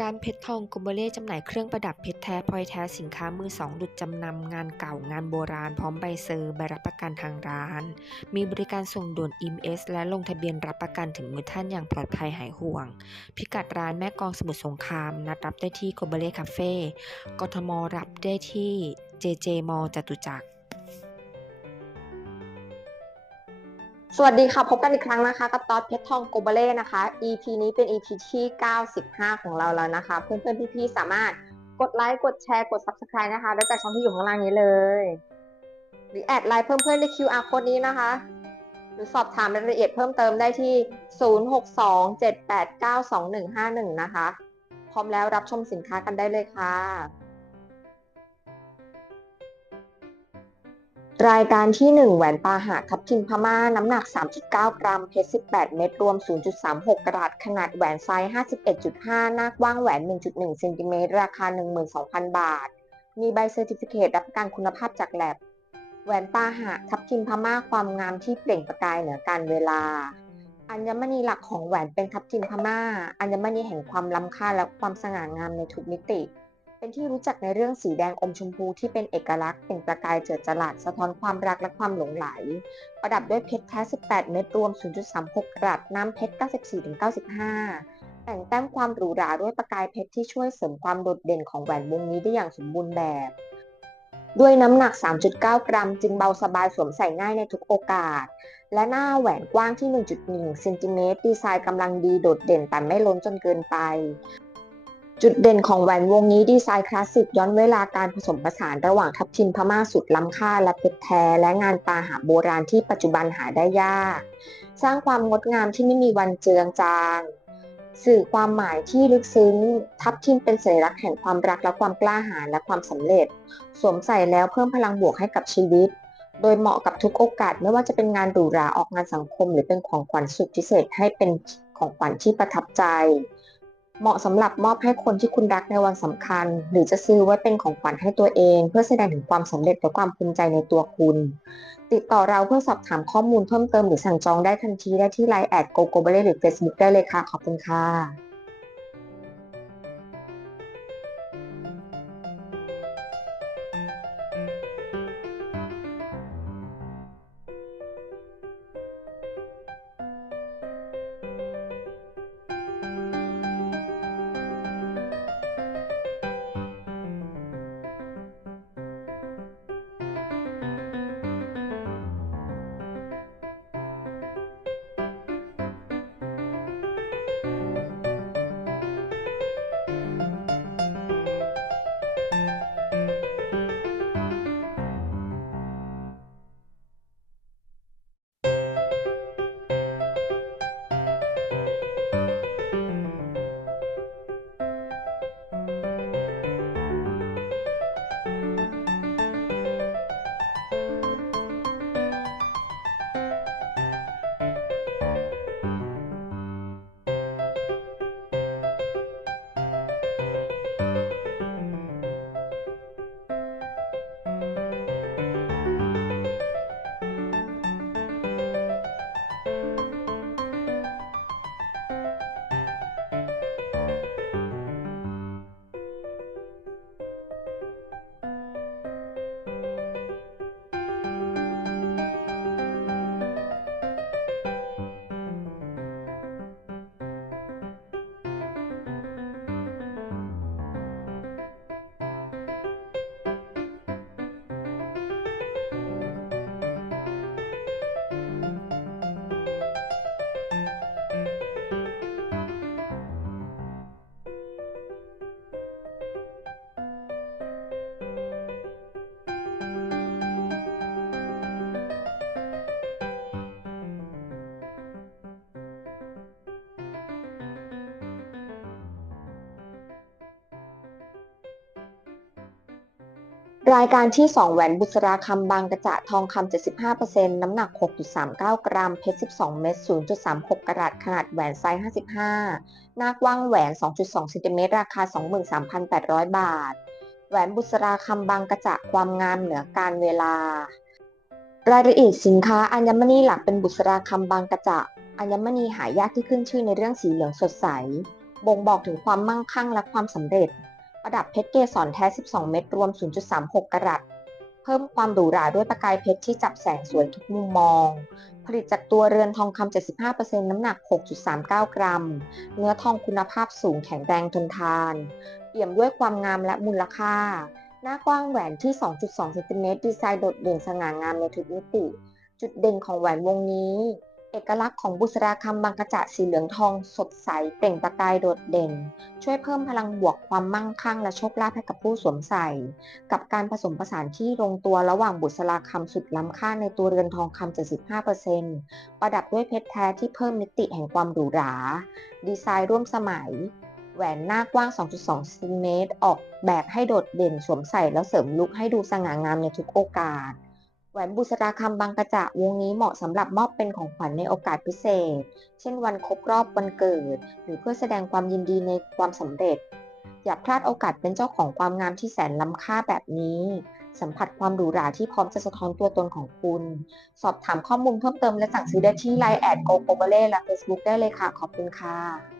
ร้านเพชรทองโกโบเล่จำหน่ายเครื่องประดับเพชรแท้พลอยแท้สินค้ามือสองหลุดจำนำงานเก่างานโบราณพร้อมใบเซอร์ใบรับประกันทางร้าน มีบริการส่งด่วน EMS และลงทะเบียนรับประกันถึงมือท่านอย่างปลอดภัยหายห่วง พิกัดร้านแม่กองสมุทรสงคราม นัดรับได้ที่โกโบเล่คาเฟ่กทมรับได้ที่ JJ มอจตุจักร สวัสดีค่ะ พบกันอีกครั้งนะคะ กับตอดเพชรทองโกเบเล่นะคะ EP นี้เป็น EP ที่ 95 ของเราแล้วนะคะ เพื่อนๆ พี่ๆ สามารถกดไลค์ กดแชร์ กด Subscribe นะคะ ได้จากช่องที่อยู่ข้างล่างนี้เลย หรือแอดไลน์เพื่อนๆใน QR code นี้นะคะ หรือสอบถามรายละเอียดเพิ่มเติมได้ที่ 0627892151 นะคะ พร้อมแล้วรับชมสินค้ากันได้เลยค่ะ รายการที่ 1 แหวนปาหะทับทิมพม่า น้ำหนัก 3.9 กรัม เพชร 18 เม็ด รวม 0.36 กรัตขนาดแหวนไซส์ 51.5 หน้ากว้างแหวน 1.1 เซนติเมตร ราคา 12,000 บาท มีใบเซอร์ติฟิเคตรับประกันคุณภาพจากแลบ แหวนปาหะทับทิมพม่า ความงามที่เปล่งประกายเหนือการเวลา อัญมณีหลักของแหวนเป็นทับทิมพม่า อัญมณีแห่งความล้ำค่าและความสง่างามในทุกมิติ เป็นที่รู้จักในเรื่องสีแดงอมชมพูที่เป็นเอกลักษณ์เปล่งประกายเจิดจรัสสะท้อนความรักและความหลงไหล ประดับด้วยเพชรแท้ 18 เม็ดรวม 0.36 กรัตน้ำเพชร 94-95 แต่งแต้มความหรูหราด้วยประกายเพชรที่ช่วยเสริมความโดดเด่นของแหวนวงนี้ได้อย่างสมบูรณ์แบบ ด้วยน้ำหนัก 3.9 กรัม จึงเบาสบายสวมใส่ง่ายในทุกโอกาส และหน้าแหวนกว้างที่ 1.1 เซนติเมตรดีไซน์กำลังดีโดดเด่นแต่ไม่ล้นจนเกินไป จุดเด่นของแหวนวงนี้ดีไซน์คลาสสิกย้อนเวลาการผสมผสานระหว่างทับทิมพม่าสุดล้ำค่าและเพชรแท้ และงานปาหาโบราณที่ปัจจุบันหาได้ยาก สร้างความงดงามที่ไม่มีวันเจืองจาง สื่อความหมายที่ลึกซึ้ง ทับทิมเป็นสัญลักษณ์แห่งความรักและความกล้าหาญและความสำเร็จ สวมใส่แล้วเพิ่มพลังบวกให้กับชีวิต โดยเหมาะกับทุกโอกาสไม่ว่าจะเป็นงานหรูหราออกงานสังคม หรือเป็นของขวัญสุดพิเศษให้เป็นของขวัญที่ประทับใจ เหมาะสำหรับมอบให้คนที่คุณรักในวันสำคัญ หรือจะซื้อไว้เป็นของขวัญให้ตัวเอง เพื่อแสดงถึงความสำเร็จและความภูมิใจในตัวคุณ ติดต่อเราเพื่อสอบถามข้อมูลเพิ่มเติมหรือสั่งจองได้ทันทีได้ที่ไลน์แอดโกโกเบหรือ Facebook ได้เลยค่ะ ขอบคุณค่ะ รายการที่ 2 แหวนบุษราคำบางกระจะทองคำ 75%น้ำหนัก 6.39 กรัม เพชร 12 เม็ด 0.36 กรัตขนาดแหวนไซส์ 55 หน้ากว้างแหวน 2.2เซนติเมตรราคา 23,800 บาท แหวนบุษราคำบางกระจะความงามเหนือการเวลา รายละเอียดสินค้าอัญมณีหลักเป็นบุษราคำบางกระจะอัญมณีหายากที่ขึ้นชื่อในเรื่องสีเหลืองสดใส บ่งบอกถึงความมั่งคั่งและความสำเร็จ ประดับเพชรเกสรแท้ 12 เม็ดรวม 0.36 กรัต เพิ่มความหรูหราด้วยประกายเพชรที่จับแสงสวยทุกมุมมอง ผลิตจากตัวเรือนทองคำ 75%น้ำหนัก 6.39 กรัม เนื้อทองคุณภาพสูงแข็งแรงทนทาน เปี่ยมด้วยความงามและมูลค่า หน้ากว้างแหวนที่ 2.2 เซนติเมตรดีไซน์โดดเด่นสง่างามในทุกมิติ จุดเด่นของแหวนวงนี้ เอกลักษณ์ของบุษราคำบางกระจะสีเหลืองทองสดใสเปล่งประกายโดดเด่น ช่วยเพิ่มพลังบวกความมั่งคั่งและโชคลาภให้กับผู้สวมใส่ กับการผสมผสานที่ลงตัวระหว่างบุษราคำสุดล้ำค่าในตัวเรือนทองคำ75%ประดับด้วยเพชรแท้ที่เพิ่มมิติแห่งความหรูหรา ดีไซน์ร่วมสมัย แหวนหน้ากว้าง 2.2เซนติเมตร ออกแบบให้โดดเด่นสวมใส่แล้วเสริมลุคให้ดูสง่างามในทุกโอกาส แหวนบุษราคำบางกระจะวงนี้เหมาะสำหรับมอบเป็นของขวัญในโอกาสพิเศษ เช่นวันครบรอบวันเกิด หรือเพื่อแสดงความยินดีในความสำเร็จ อย่าพลาดโอกาสเป็นเจ้าของความงามที่แสนล้ำค่าแบบนี้ สัมผัสความหรูหราที่พร้อมจะสะท้อนตัวตนของคุณ สอบถามข้อมูลเพิ่มเติมและสั่งซื้อได้ที่ Line แอดโกโกเบเล่และ Facebook ได้เลยค่ะ ขอบคุณค่ะ